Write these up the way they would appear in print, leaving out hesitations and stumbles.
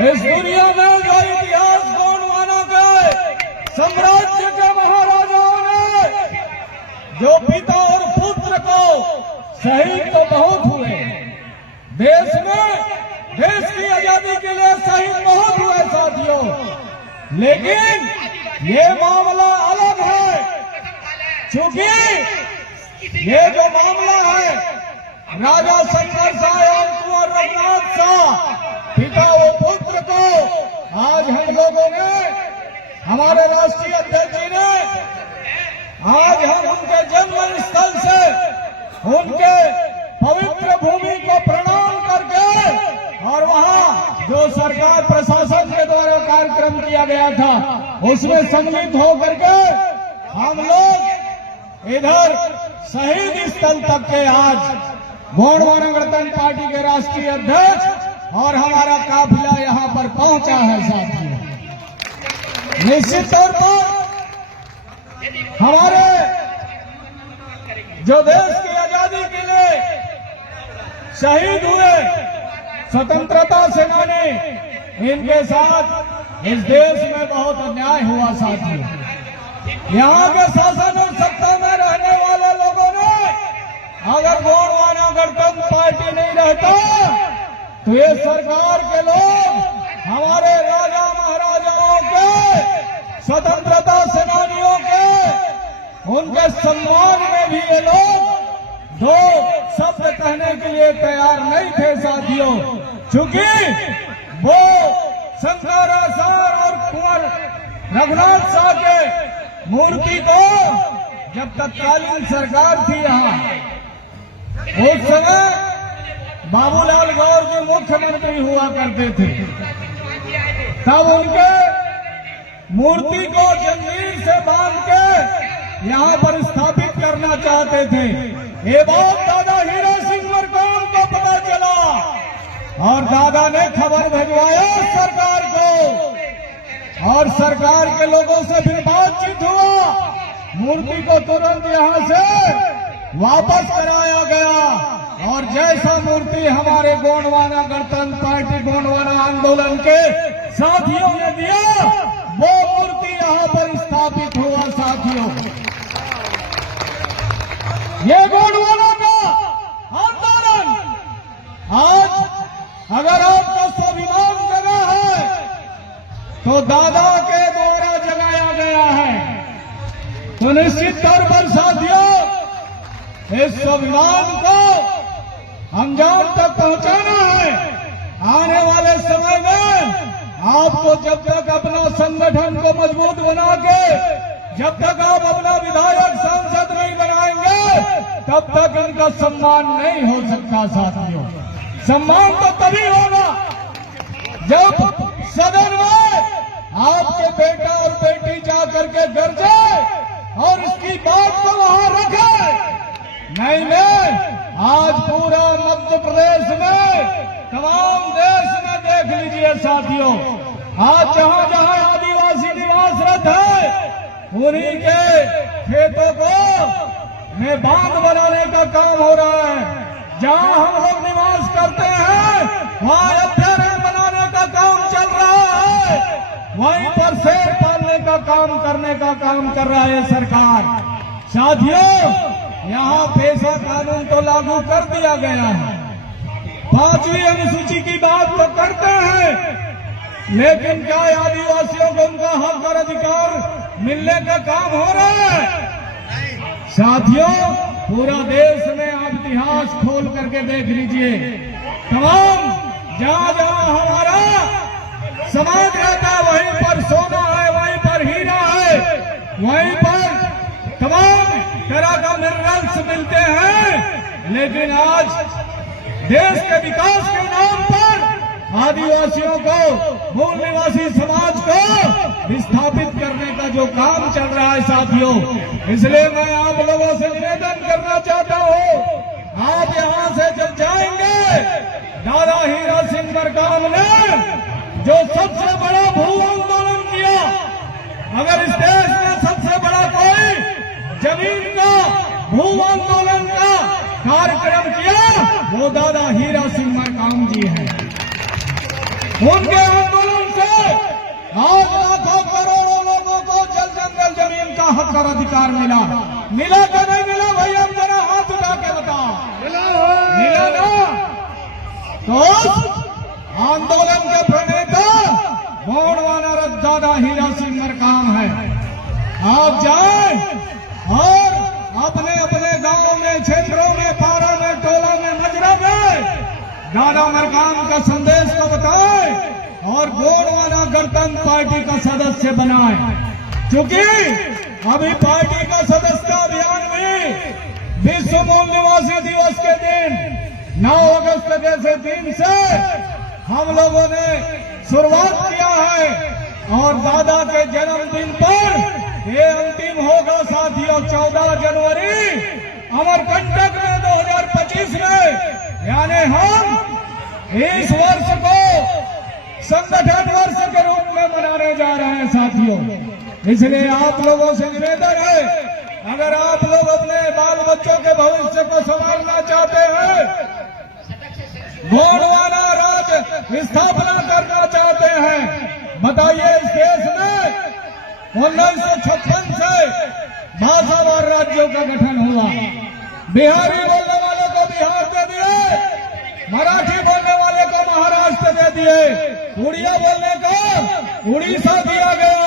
इस दुनिया में जो इतिहास गोंडवाना के साम्राज्य के महाराजाओं ने जो पिता और पुत्र को शहीद तो बहुत हुए, देश में देश की आजादी के लिए शहीद बहुत हुए साथियों, लेकिन ये मामला अलग है। क्योंकि ये जो मामला है राजा शंकर शाह और कुंवर रघुनाथ शाह पिता व पुत्र को आज हम लोगों ने, हमारे राष्ट्रीय अध्यक्ष जी ने, आज हम उनके जन्म स्थल से उनके पवित्र भूमि को प्रणाम करके और वहां जो सरकार प्रशासन के द्वारा कार्यक्रम किया गया था उसमें सम्मिलित होकर के हम लोग इधर शहीद स्थल तक के आज गोंडवाना गणतंत्र पार्टी के राष्ट्रीय अध्यक्ष और हमारा काफिला यहां पर पहुंचा है साथियों। निश्चित तौर पर हमारे जो देश की आजादी के लिए शहीद हुए स्वतंत्रता सेनानी, इनके साथ इस देश में बहुत अन्याय हुआ साथियों। यहाँ के शासन और सत्ता में रहने वाले लोगों ने अगर गोंडवाना गणतंत्र पार्टी नहीं रहता तो ये सरकार के लोग हमारे राजा महाराजाओं के, स्वतंत्रता सेनानियों के, उनके सम्मान में भी ये लोग दो शब्द कहने के लिए तैयार नहीं थे साथियों। क्योंकि वो शंकर शाह और कुंवर रघुनाथ शाह के मूर्ति को जब तत्कालीन सरकार थी यहाँ, उस समय बाबूलाल गौर जी मुख्यमंत्री हुआ करते थे, तब उनके मूर्ति को जंजीर से बांध के यहाँ पर स्थापित करना चाहते थे। ये बात दादा हीरा सिंह मरकाम को पता चला और दादा ने खबर भिजवाया सरकार को और सरकार के लोगों से फिर बातचीत हुआ, मूर्ति को तुरंत यहाँ से वापस कराया गया और जैसा मूर्ति हमारे गोंडवाना गणतंत्र पार्टी गोंडवाना आंदोलन के साथियों ने दिया, वो मूर्ति यहाँ पर स्थापित हुआ साथियों। ये गोंडवाना का आंदोलन आज अगर आपका स्वाभिमान जगा है तो दादा के द्वारा जगाया गया है। तो निश्चित तौर पर साथियों इस स्वाभिमान को अंजाम तक पहुंचाना है। आने वाले समय में आपको जब तक अपना संगठन को मजबूत बना के, जब तक आप अपना विधायक सांसद नहीं बनाएंगे तब तक इनका सम्मान नहीं हो सकता साथियों। सम्मान तो तभी होगा जब सदन में आपके बेटा और बेटी जा करके गरजे और इसकी बात को वहां रखे। नहीं आज पूरा मध्य प्रदेश में, तमाम देश में देख लीजिए साथियों, आज जहां जहां आदिवासी निवासरत है उन्हीं के खेतों को में बांध बनाने का काम हो रहा है। जहां हम लोग निवास करते हैं वहां अभयारण्य बनाने का काम चल रहा है, वहीं पर शेर पालने का काम करने का काम कर रहा है सरकार। साथियों यहाँ पेशा कानून तो लागू कर दिया गया है, 5वीं अनुसूची की बात तो करते हैं, लेकिन क्या आदिवासियों को उनका हक और अधिकार मिलने का काम हो रहा है? साथियों पूरा देश में आप इतिहास खोल करके देख लीजिए, तमाम जहां जहां हमारा समाज रहता है वहीं पर सोना है, वहीं पर हीरा है, वहीं पर तमाम तरह का मिनरल्स मिलते हैं। लेकिन आज देश के विकास के नाम पर आदिवासियों को, मूल निवासी समाज को विस्थापित करने का जो काम चल रहा है साथियों, इसलिए मैं आप लोगों से निवेदन करना चाहता हूँ, आप यहाँ से जब जाएंगे, दादा हीरा सिंह मरकाम ने जो सबसे बड़ा भू आंदोलन किया, अगर इस देश में सबसे बड़ा कोई जमीन का भू आंदोलन का कार्यक्रम किया वो दादा हीरा सिंह मरकाम जी हैं। उनके आंदोलन से आज लाखों करोड़ों लोगों को जल जंगल जमीन का हक और अधिकार मिला। मिला क्या नहीं मिला भाई? अब जरा हाथ उठा के बताओ। मिला ना? तो आंदोलन के प्रणेता गोंडवाना रजदादा हीरा सिंह मरकाम है। आप जाए और अपने अपने गांवों में, क्षेत्रों में, पारा में, टोला में, मजरा में दादा मरकाम का संदेश को बताए और गोंडवाना गणतंत्र पार्टी का सदस्य बनाए। क्योंकि अभी पार्टी का सदस्यता अभियान में विश्व मूल निवासी दिवस के दिन 9 अगस्त जैसे दिन से हम लोगों ने शुरुआत किया है और दादा के जन्मदिन पर ये अंतिम होगा साथियों। 14 जनवरी अमरकंटक में 2025 में, यानी हम इस वर्ष को संगठन वर्ष के रूप में मनाने जा रहे हैं साथियों। इसलिए आप लोगों से निवेदन है, अगर आप लोग अपने बाल बच्चों के भविष्य को संभालना चाहते हैं, गोंडवाना राज्य स्थापना करना चाहते हैं, बताइए इस देश में 1956 से भाषावार राज्यों का गठन हुआ। बिहारी बोलने वाले को बिहार दे दिए, मराठी बोलने वाले को महाराष्ट्र दे दिए, उड़िया बोलने को उड़ीसा दिया गया,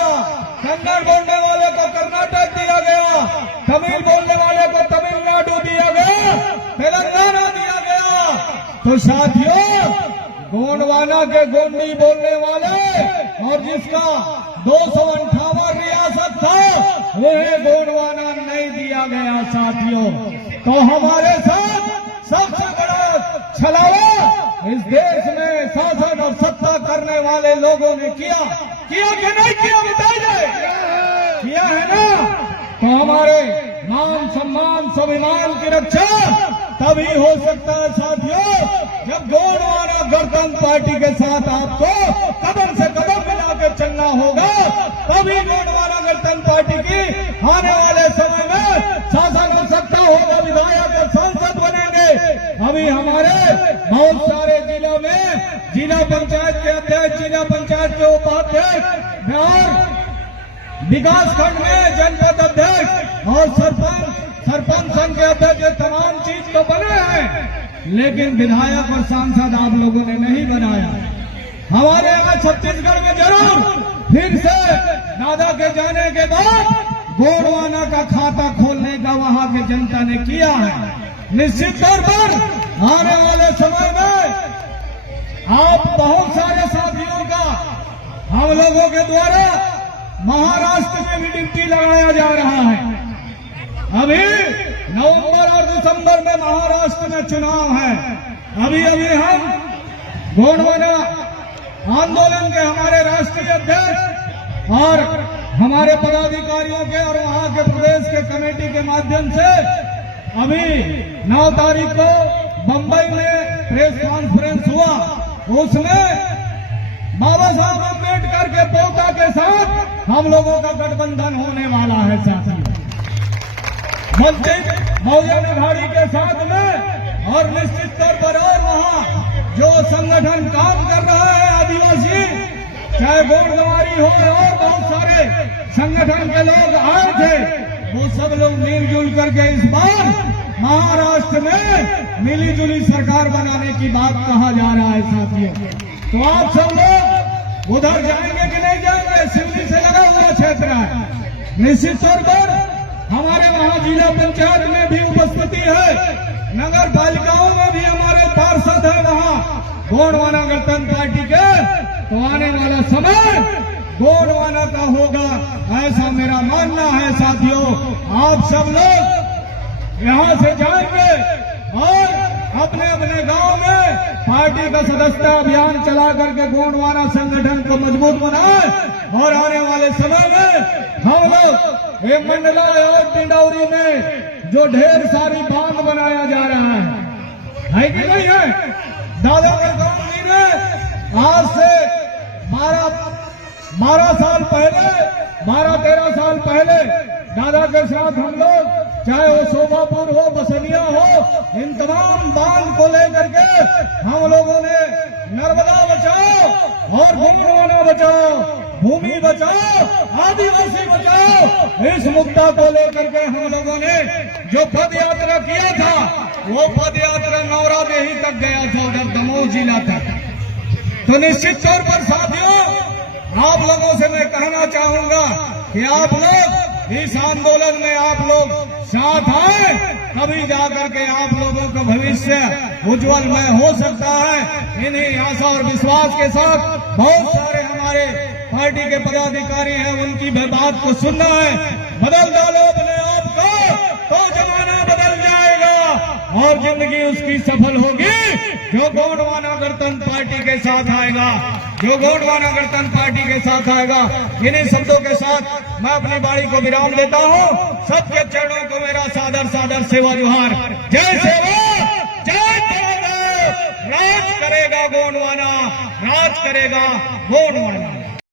कन्नड़ बोलने वाले को कर्नाटक दिया गया, तमिल बोलने वाले को तमिलनाडु दिया गया, तेलंगाना दिया गया। तो साथियों, गोंडवाना के गोंडी बोलने वाले और जिसका 258 रियासत था, वह गोंडवाना नहीं दिया गया साथियों। तो हमारे साथ सबसे बड़ा छलावा इस देश में शासन और सत्ता करने वाले लोगों ने किया कि नहीं किया? बताइए। किया है ना? तो हमारे मान सम्मान स्वाभिमान की रक्षा तभी हो सकता है साथियों, जब गोंडवाना गणतंत्र पार्टी के साथ आपको कदम से कदम मिला के चलना होगा। तभी गोंडवाना गणतंत्र पार्टी की आने वाले समय में शासन और सत्ता होगा, विधायक और सांसद बनेंगे। अभी हमारे बहुत सारे जिलों में जिला पंचायत के अध्यक्ष, जिला पंचायत के उपाध्यक्ष और विकास खंड में जनपद अध्यक्ष और सरपंच संघ के अध्यक्ष, तमाम चीज तो बने हैं, लेकिन विधायक और सांसद आप लोगों ने नहीं बनाया। हमारे यहाँ छत्तीसगढ़ में जरूर फिर से दादा के जाने के बाद गोंडवाना का खाता खोलने का वहां की जनता ने किया है। निश्चित तौर पर आने वाले समय में आप बहुत सारे साथियों का हम लोगों के द्वारा महाराष्ट्र में भी ड्यूटी लगाया जा रहा है। अभी नवंबर और दिसंबर में महाराष्ट्र में चुनाव है। अभी हम गोंडवाना आंदोलन के हमारे राष्ट्रीय अध्यक्ष और हमारे पदाधिकारियों के और वहां के प्रदेश के कमेटी के माध्यम से अभी 9 तारीख को बंबई में प्रेस कॉन्फ्रेंस हुआ। उसमें बाबा साहब अम्बेडकर के पोता के साथ हम लोगों का गठबंधन होने वाला है साथियों, वंचित बहुजन अघाड़ी के साथ में। और निश्चित तौर पर और वहाँ जो संगठन काम कर रहा है आदिवासी, चाहे गोंडवारी हो और बहुत सारे संगठन के लोग आए थे, वो सब लोग मिलजुल करके इस बार महाराष्ट्र में मिली जुली सरकार बनाने की बात कहा जा रहा है साथियों। तो आप सब लोग उधर जाएंगे कि नहीं जाएंगे? सिवनी से लगा हुआ क्षेत्र है। निश्चित तौर पर हमारे वहाँ जिला पंचायत में भी उपस्थिति है, नगर पालिकाओं में भी हमारे पार्षद है वहाँ गोंडवाना गणतंत्र पार्टी के। तो आने वाला समय गोंडवाना का होगा, ऐसा मेरा मानना है साथियों। आप सब लोग यहाँ से जाएंगे और अपने अपने गांव में पार्टी का सदस्यता अभियान चला करके गोंडवाना संगठन को मजबूत बनाए। और आने वाले समय में हम लोग ये मंडला और पिंडौरी में जो ढेर सारी बांध बनाया जा रहा है कि नहीं है? दादा के गांव में आज से 12 साल पहले, 12-13 साल पहले दादा के साथ हम लोग, चाहे वो शोभापुर हो, बसनिया हो, इन तमाम बांध को लेकर के हम लोगों ने नर्मदा बचाओ और गोंडवाना बचाओ, भूमि बचाओ, आदिवासी बचाओ, इस मुद्दा को लेकर के हम लोगों ने जो पद यात्रा किया था, वो पद यात्रा नौरादेही तक गया था, उधर दमोह जिला तक। तो निश्चित तौर पर साथियों, आप लोगों से मैं कहना चाहूंगा कि आप लोग इस आंदोलन में आप लोग साथ आए, तभी जाकर के आप लोगों का भविष्य उज्जवलमय हो सकता है। इन्हीं आशा और विश्वास के साथ बहुत सारे हमारे पार्टी के पदाधिकारी हैं, उनकी भी बात को सुनना है। बदल डालो अपने आप को, तो जमाना बदल जाएगा और जिंदगी उसकी सफल होगी जो गोंडवाना गणतंत्र पार्टी के साथ आएगा, जो गोंडवाना गणतंत्र पार्टी के साथ आएगा। इन्हीं शब्दों के साथ मैं अपनी वाणी को विराम देता हूँ। सबके चरणों को मेरा सादर सादर सेवा जोहार। जय सेवा, जय तेलंगाना। राज करेगा गोंडवाना, राज करेगा गोंडवाना।